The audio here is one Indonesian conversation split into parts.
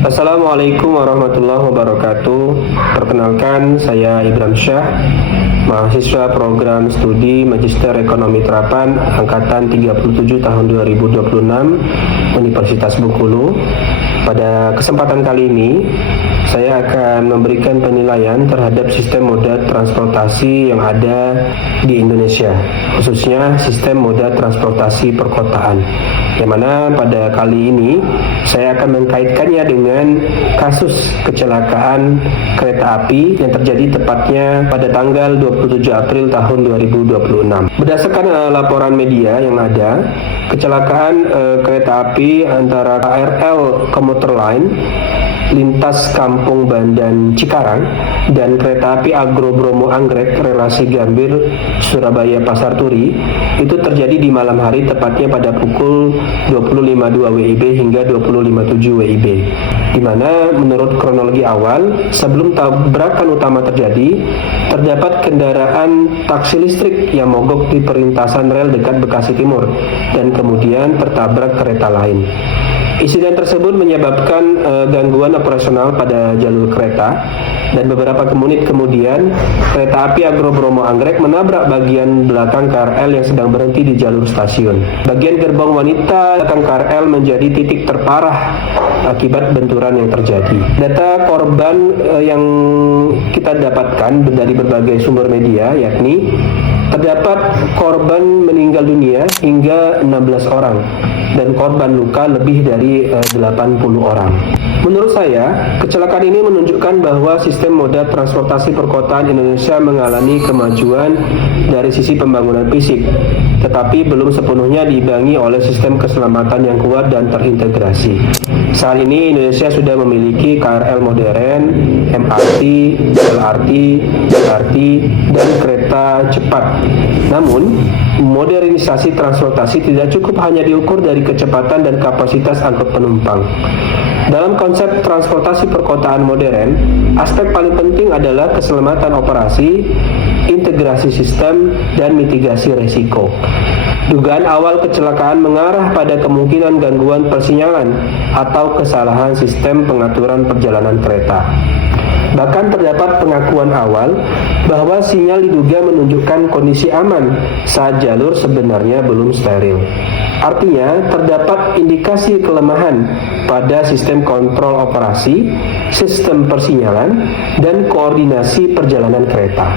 Assalamualaikum warahmatullahi wabarakatuh. Perkenalkan, saya Ibram Syah, mahasiswa program studi Magister Ekonomi Terapan angkatan 37 tahun 2026 Universitas Bengkulu. Pada kesempatan kali ini, saya akan memberikan penilaian terhadap sistem moda transportasi yang ada di Indonesia, khususnya sistem moda transportasi perkotaan, yang mana pada kali ini saya akan mengkaitkannya dengan kasus kecelakaan kereta api yang terjadi tepatnya pada tanggal 27 April tahun 2026. Berdasarkan laporan media yang ada, kecelakaan kereta api antara KRL Komuter Line lintas Kampung Bandan Cikarang dan kereta api Agro Bromo Anggrek relasi Gambir Surabaya Pasar Turi itu terjadi di malam hari, tepatnya pada pukul 20.52 WIB hingga 20.57 WIB, di mana menurut kronologi awal sebelum tabrakan utama terjadi terdapat kendaraan taksi listrik yang mogok di perlintasan rel dekat Bekasi Timur dan kemudian tertabrak kereta lain. Insiden tersebut menyebabkan gangguan operasional pada jalur kereta, dan beberapa menit kemudian kereta api Agro Bromo Anggrek menabrak bagian belakang KRL yang sedang berhenti di jalur stasiun. Bagian gerbong wanita belakang KRL menjadi titik terparah akibat benturan yang terjadi. Data korban yang kita dapatkan dari berbagai sumber media, yakni terdapat korban meninggal dunia hingga 16 orang dan korban luka lebih dari 80 orang. Menurut saya, kecelakaan ini menunjukkan bahwa sistem moda transportasi perkotaan Indonesia mengalami kemajuan dari sisi pembangunan fisik, tetapi belum sepenuhnya diimbangi oleh sistem keselamatan yang kuat dan terintegrasi. Saat ini Indonesia sudah memiliki KRL modern, MRT, LRT, BRT, dan kereta cepat. Namun, modernisasi transportasi tidak cukup hanya diukur dari kecepatan dan kapasitas angkut penumpang. Dalam konsep transportasi perkotaan modern, aspek paling penting adalah keselamatan operasi, integrasi sistem, dan mitigasi resiko. Dugaan awal kecelakaan mengarah pada kemungkinan gangguan persinyalan atau kesalahan sistem pengaturan perjalanan kereta. Bahkan terdapat pengakuan awal bahwa sinyal diduga menunjukkan kondisi aman saat jalur sebenarnya belum steril. Artinya, terdapat indikasi kelemahan pada sistem kontrol operasi, sistem persinyalan, dan koordinasi perjalanan kereta.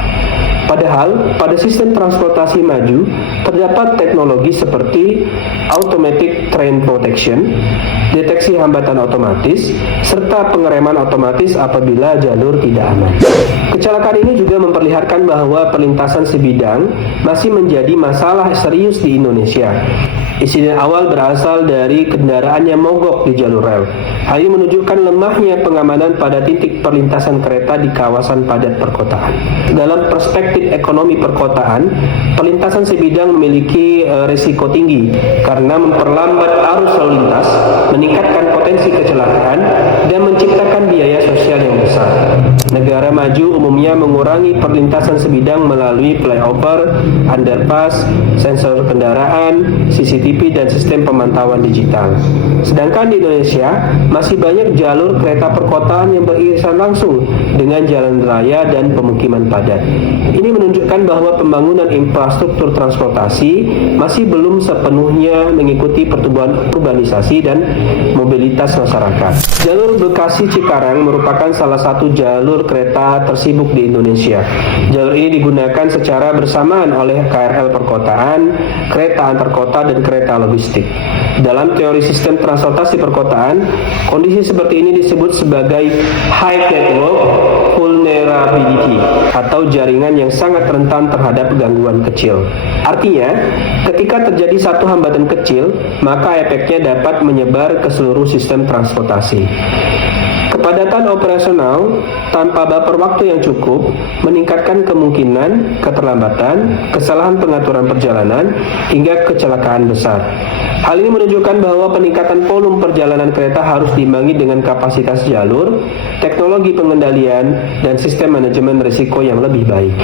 Padahal, pada sistem transportasi maju, terdapat teknologi seperti automatic train protection, deteksi hambatan otomatis, serta pengereman otomatis apabila jalur tidak aman. Kecelakaan ini juga memperlihatkan bahwa perlintasan sebidang masih menjadi masalah serius di Indonesia. Insiden awal berasal dari kendaraan yang mogok di jalur rel. Hal ini menunjukkan lemahnya pengamanan pada titik perlintasan kereta di kawasan padat perkotaan. Dalam perspektif ekonomi perkotaan, perlintasan sebidang memiliki risiko tinggi karena memperlambat arus lalu lintas, meningkatkan potensi kecelakaan, dan menciptakan biaya sosial yang besar. Negara maju umumnya mengurangi perlintasan sebidang melalui flyover, underpass, sensor kendaraan, CCTV, dan sistem pemantauan digital. Sedangkan di Indonesia, masih banyak jalur kereta perkotaan yang beririsan langsung dengan jalan raya dan pemukiman padat. Ini menunjukkan bahwa pembangunan infrastruktur transportasi masih belum sepenuhnya mengikuti pertumbuhan urbanisasi dan mobilitas masyarakat. Jalur Bekasi Cikarang merupakan salah satu jalur kereta tersibuk di Indonesia. Jalur ini digunakan secara bersamaan oleh KRL perkotaan, kereta antar kota, dan kereta logistik. Dalam teori sistem transportasi perkotaan, kondisi seperti ini disebut sebagai high network vulnerability atau jaringan yang sangat rentan terhadap gangguan kecil. Artinya, ketika terjadi satu hambatan kecil, maka efeknya dapat menyebar ke seluruh sistem transportasi. Kepadatan operasional tanpa buffer waktu yang cukup meningkatkan kemungkinan keterlambatan, kesalahan pengaturan perjalanan, hingga kecelakaan besar. Hal ini menunjukkan bahwa peningkatan volume perjalanan kereta harus diimbangi dengan kapasitas jalur, teknologi pengendalian, dan sistem manajemen risiko yang lebih baik.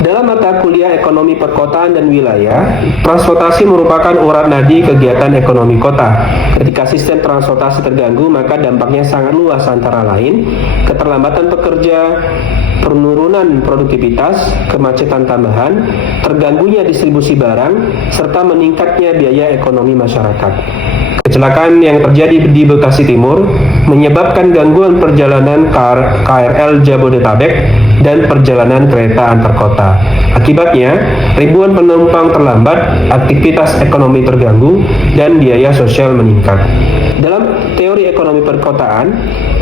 Dalam mata kuliah ekonomi perkotaan dan wilayah, transportasi merupakan urat nadi kegiatan ekonomi kota. Ketika sistem transportasi terganggu, maka dampaknya sangat luas, antara lain keterlambatan pekerja, penurunan produktivitas, kemacetan tambahan, terganggunya distribusi barang, serta meningkatnya biaya ekonomi masyarakat. Kecelakaan yang terjadi di Bekasi Timur menyebabkan gangguan perjalanan KRL Jabodetabek dan perjalanan kereta antar kota. Akibatnya, ribuan penumpang terlambat, aktivitas ekonomi terganggu, dan biaya sosial meningkat. Dalam teori ekonomi perkotaan,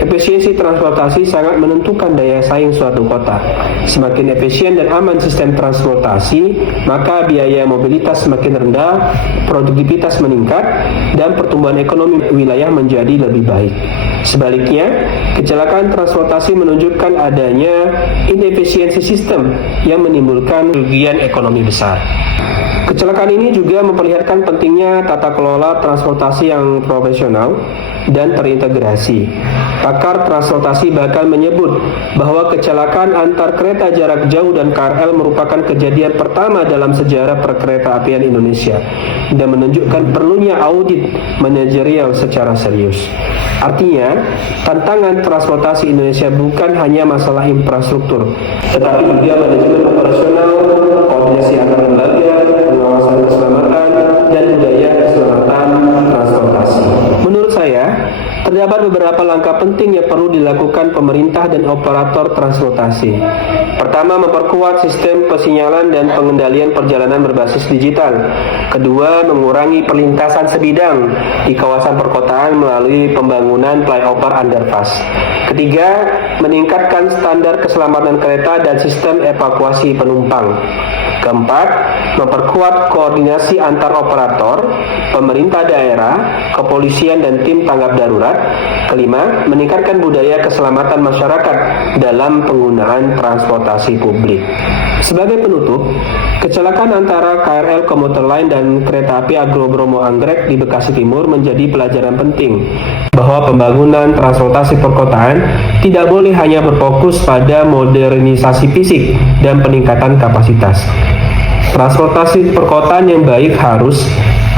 efisiensi transportasi sangat menentukan daya saing suatu kota. Semakin efisien dan aman sistem transportasi, maka biaya mobilitas semakin rendah, produktivitas meningkat, dan pertumbuhan ekonomi wilayah menjadi lebih baik. Sebaliknya, kecelakaan transportasi menunjukkan adanya inefisiensi sistem yang menimbulkan kerugian ekonomi besar. Kecelakaan ini juga memperlihatkan pentingnya tata kelola transportasi yang profesional dan terintegrasi. Pakar transportasi bahkan menyebut bahwa kecelakaan antar kereta jarak jauh dan KRL merupakan kejadian pertama dalam sejarah perkeretaapian Indonesia dan menunjukkan perlunya audit manajerial secara serius. Artinya, tantangan transportasi Indonesia bukan hanya masalah infrastruktur, tetapi juga manajemen operasional, koordinasi antar lembaga, pengawasan keselamatan, dan budaya keselamatan transportasi. Menurut saya, terdapat beberapa langkah penting yang perlu dilakukan pemerintah dan operator transportasi. Pertama, memperkuat sistem pesinyalan dan pengendalian perjalanan berbasis digital. Kedua, mengurangi perlintasan sebidang di kawasan perkotaan melalui pembangunan flyover underpass. Ketiga, meningkatkan standar keselamatan kereta dan sistem evakuasi penumpang. Keempat, memperkuat koordinasi antar operator, pemerintah daerah, kepolisian, dan tim tanggap darurat. Kelima, meningkatkan budaya keselamatan masyarakat dalam penggunaan transportasi publik. Sebagai penutup, kecelakaan antara KRL Komuter Line dan kereta api Agro Bromo Anggrek di Bekasi Timur menjadi pelajaran penting bahwa pembangunan transportasi perkotaan tidak boleh hanya berfokus pada modernisasi fisik dan peningkatan kapasitas. Transportasi perkotaan yang baik harus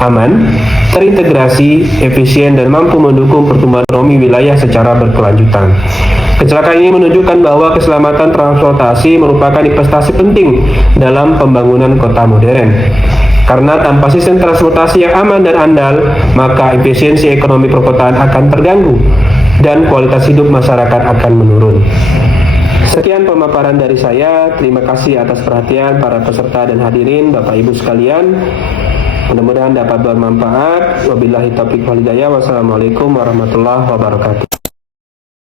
aman, terintegrasi, efisien, dan mampu mendukung pertumbuhan ekonomi wilayah secara berkelanjutan. Kecelakaan ini menunjukkan bahwa keselamatan transportasi merupakan investasi penting dalam pembangunan kota modern. Karena tanpa sistem transportasi yang aman dan andal, maka efisiensi ekonomi perkotaan akan terganggu dan kualitas hidup masyarakat akan menurun. Sekian pemaparan dari saya. Terima kasih atas perhatian para peserta dan hadirin, Bapak Ibu sekalian. Mudah-mudahan dapat bermanfaat. Wabillahi taufiq wal hidayah. Wassalamualaikum warahmatullahi wabarakatuh.